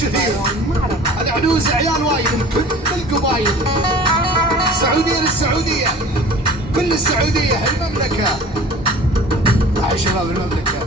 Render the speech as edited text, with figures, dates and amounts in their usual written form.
كثير. هذا عدوز عيال وايد من كل القبايل. سعودية للسعودية، كل السعودية المملكة. هاي شباب المملكة.